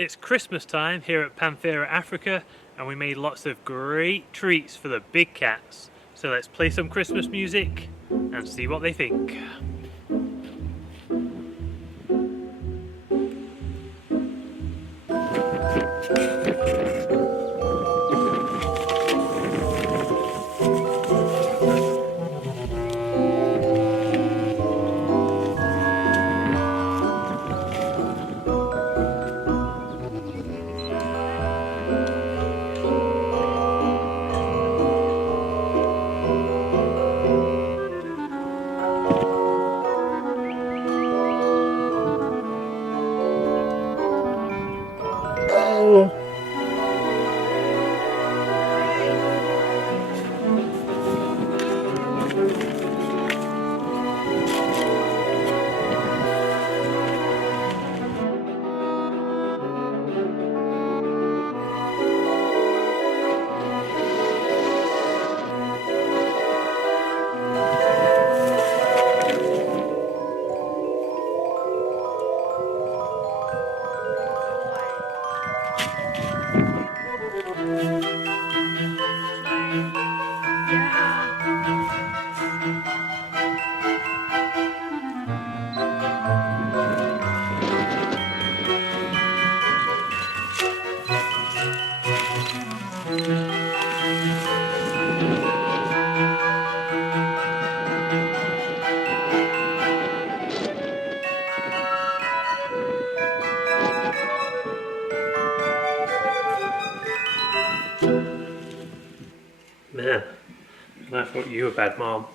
It's Christmas time here at Panthera Africa, and we made lots of great treats for the big cats. So let's play some Christmas music and see what they think. Man, I thought you were a bad mom.